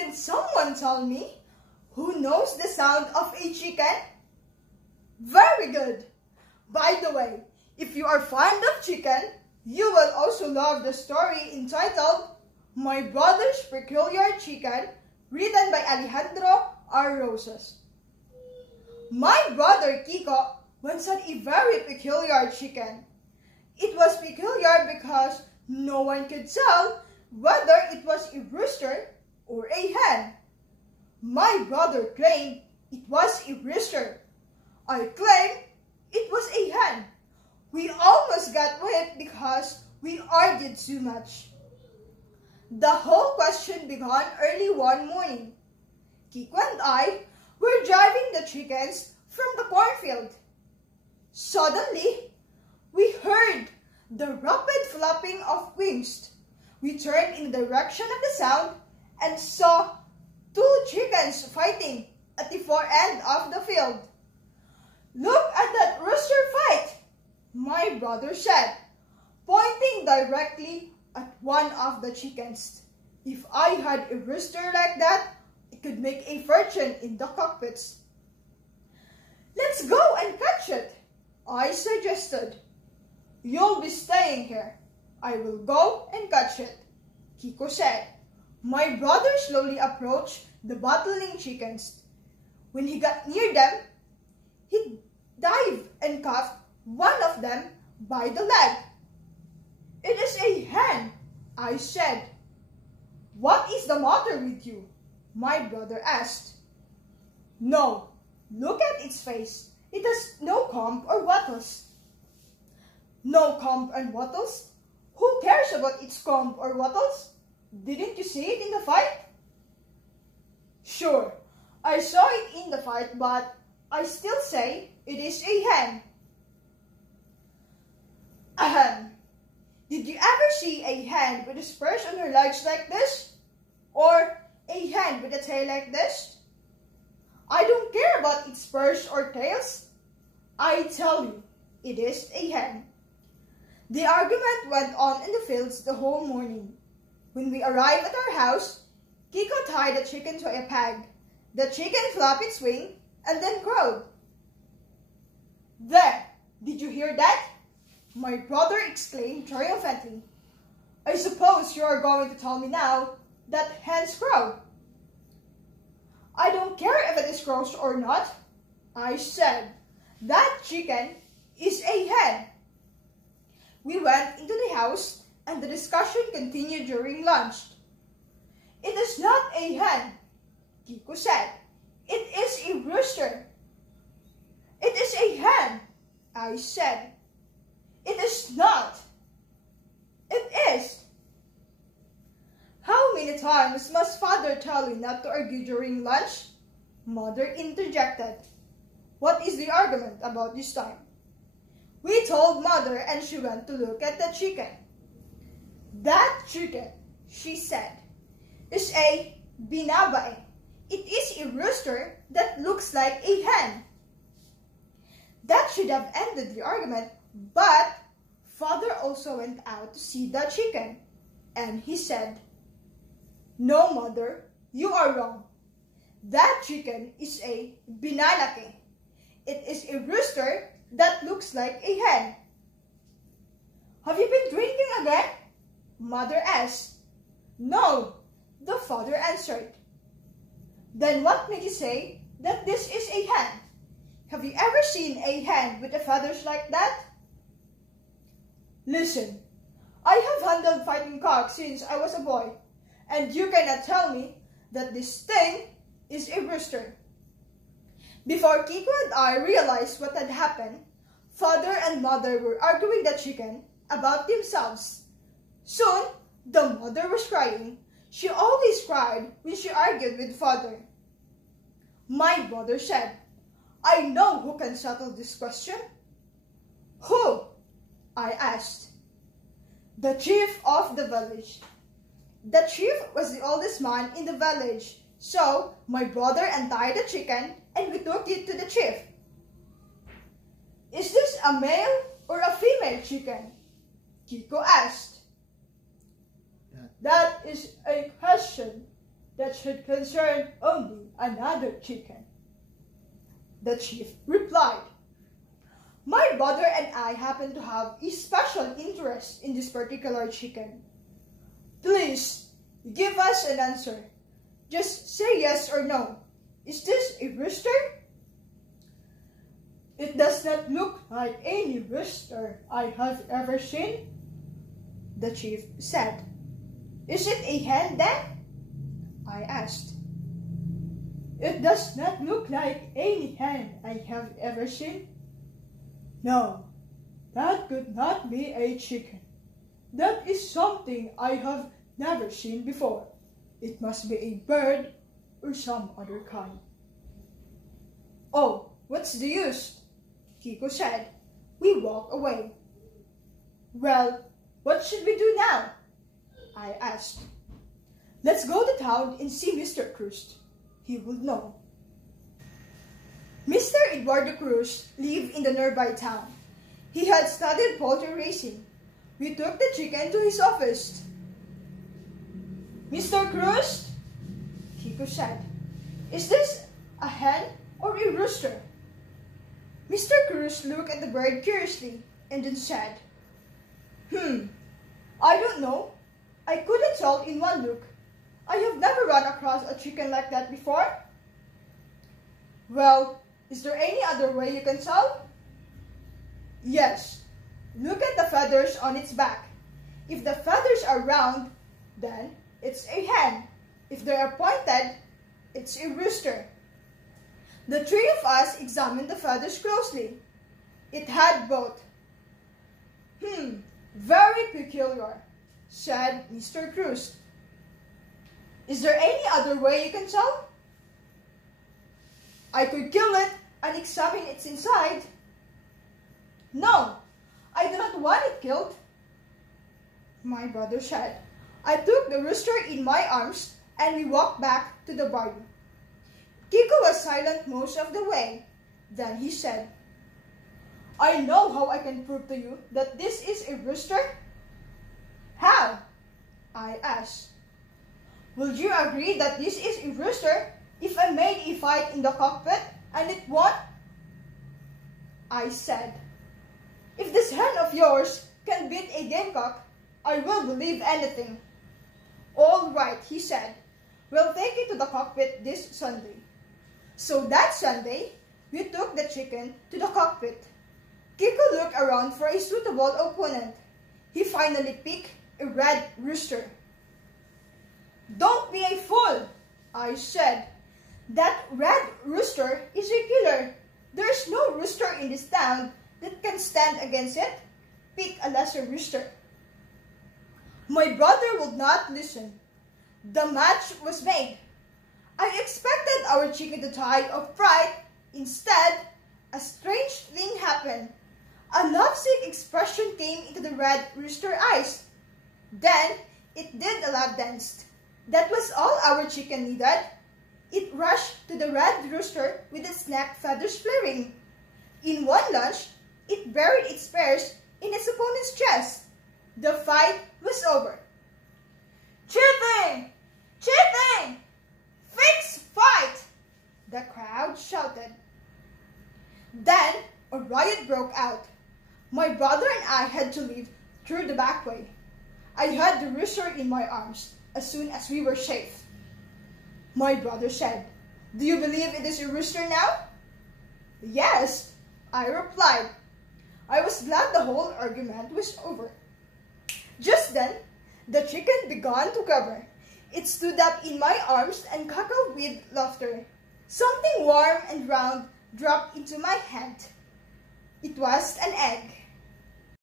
Can someone tell me who knows the sound of a chicken? Very good. By the way, if you are fond of chicken, you will also love the story entitled My Brother's Peculiar Chicken, written by Alejandro R. Rosas. My brother Kiko once had a very peculiar chicken. It was peculiar because no one could tell whether it was a rooster or a hen. My brother claimed it was a rooster. I claimed it was a hen. We almost got whipped because we argued too much. The whole question began early one morning. Kiko and I were driving the chickens from the cornfield. Suddenly, we heard the rapid flapping of wings. We turned in the direction of the sound and saw two chickens fighting at the far end of the field. Look at that rooster fight, my brother said, pointing directly at one of the chickens. If I had a rooster like that, it could make a fortune in the cockpits. Let's go and catch it, I suggested. You'll be staying here. I will go and catch it, Kiko said. My brother slowly approached the battling chickens. When he got near them, he dived and cuffed one of them by the leg. It is a hen, I said. What is the matter with you? My brother asked. No, look at its face. It has no comb or wattles. No comb and wattles? Who cares about its comb or wattles? Didn't you see it in the fight? Sure, I saw it in the fight, but I still say it is a hen. Ahem. Did you ever see a hen with a spurs on her legs like this? Or a hen with a tail like this? I don't care about its spurs or tails. I tell you, it is a hen. The argument went on in the fields the whole morning. When we arrived at our house, Kiko tied the chicken to a peg. The chicken flapped its wing and then crowed. There, did you hear that? My brother exclaimed triumphantly. I suppose you are going to tell me now that hens crow. I don't care if it is crows or not, I said. That chicken is a hen. We went into the house and the discussion continued during lunch. It is not a hen, Kiko said. It is a rooster. It is a hen, I said. It is not. It is. How many times must father tell you not to argue during lunch? Mother interjected. What is the argument about this time? We told mother and she went to look at the chicken. That chicken, she said, is a binabae. It is a rooster that looks like a hen. That should have ended the argument, but father also went out to see the chicken, and he said, No, mother, you are wrong. That chicken is a binalaki. It is a rooster that looks like a hen. Have you been drinking again? Mother asked. No, the father answered. Then what made you say that this is a hen? Have you ever seen a hen with the feathers like that? Listen, I have handled fighting cocks since I was a boy, and you cannot tell me that this thing is a rooster. Before Kiko and I realized what had happened, father and mother were arguing the chicken about themselves. Soon, the mother was crying. She always cried when she argued with father. My brother said, I know who can settle this question. Who? I asked. The chief of the village. The chief was the oldest man in the village, so my brother untied the chicken and we took it to the chief. Is this a male or a female chicken? Kiko asked. That is a question that should concern only another chicken. The chief replied, "My brother and I happen to have a special interest in this particular chicken. Please, give us an answer. Just say yes or no. Is this a rooster?" "It does not look like any rooster I have ever seen," the chief said. "Is it a hen then?" I asked. "It does not look like any hen I have ever seen." "No, that could not be a chicken. That is something I have never seen before. It must be a bird or some other kind." "Oh, what's the use?" Kiko said. We walked away. "Well, what should we do now?" I asked. "Let's go to town and see Mr. Cruz. He would know." Mr. Eduardo Cruz lived in the nearby town. He had studied poultry raising. We took the chicken to his office. "Mr. Cruz," Kiko said, "is this a hen or a rooster?" Mr. Cruz looked at the bird curiously and then said, I don't know. I couldn't tell in one look. I have never run across a chicken like that before." "Well, is there any other way you can tell?" "Yes. Look at the feathers on its back. If the feathers are round, then it's a hen. If they are pointed, it's a rooster." The three of us examined the feathers closely. It had both. Very peculiar," said Mr. Cruz. "Is there any other way you can tell?" "I could kill it and examine its inside." "No, I do not want it killed," my brother said. I took the rooster in my arms and we walked back to the barn. Kiko was silent most of the way. Then he said, "I know how I can prove to you that this is a rooster." "How?" I asked. "Would you agree that this is a rooster if I made a fight in the cockpit and it won?" I said, "If this hen of yours can beat a gamecock, I will believe anything." "All right," he said. "We'll take it to the cockpit this Sunday." So that Sunday, we took the chicken to the cockpit. Kiko looked around for a suitable opponent. He finally picked a red rooster. "Don't be a fool," I said. "That red rooster is a killer. There's no rooster in this town that can stand against it. Pick a lesser rooster." My brother would not listen. The match was made. I expected our chicken to die of fright. Instead, a strange thing happened. A lovesick expression came into the red rooster's eyes. Then, it did a lap dance. That was all our chicken needed. It rushed to the red rooster with its neck feathers flaring. In one lunge, it buried its spears in its opponent's chest. The fight was over. "Cheating! Cheating! Fixed fight!" the crowd shouted. Then a riot broke out. My brother and I had to leave through the back way. I had the rooster in my arms as soon as we were safe. My brother said, "Do you believe it is a rooster now?" "Yes," I replied. I was glad the whole argument was over. Just then, the chicken began to cover. It stood up in my arms and cackled with laughter. Something warm and round dropped into my hand. It was an egg.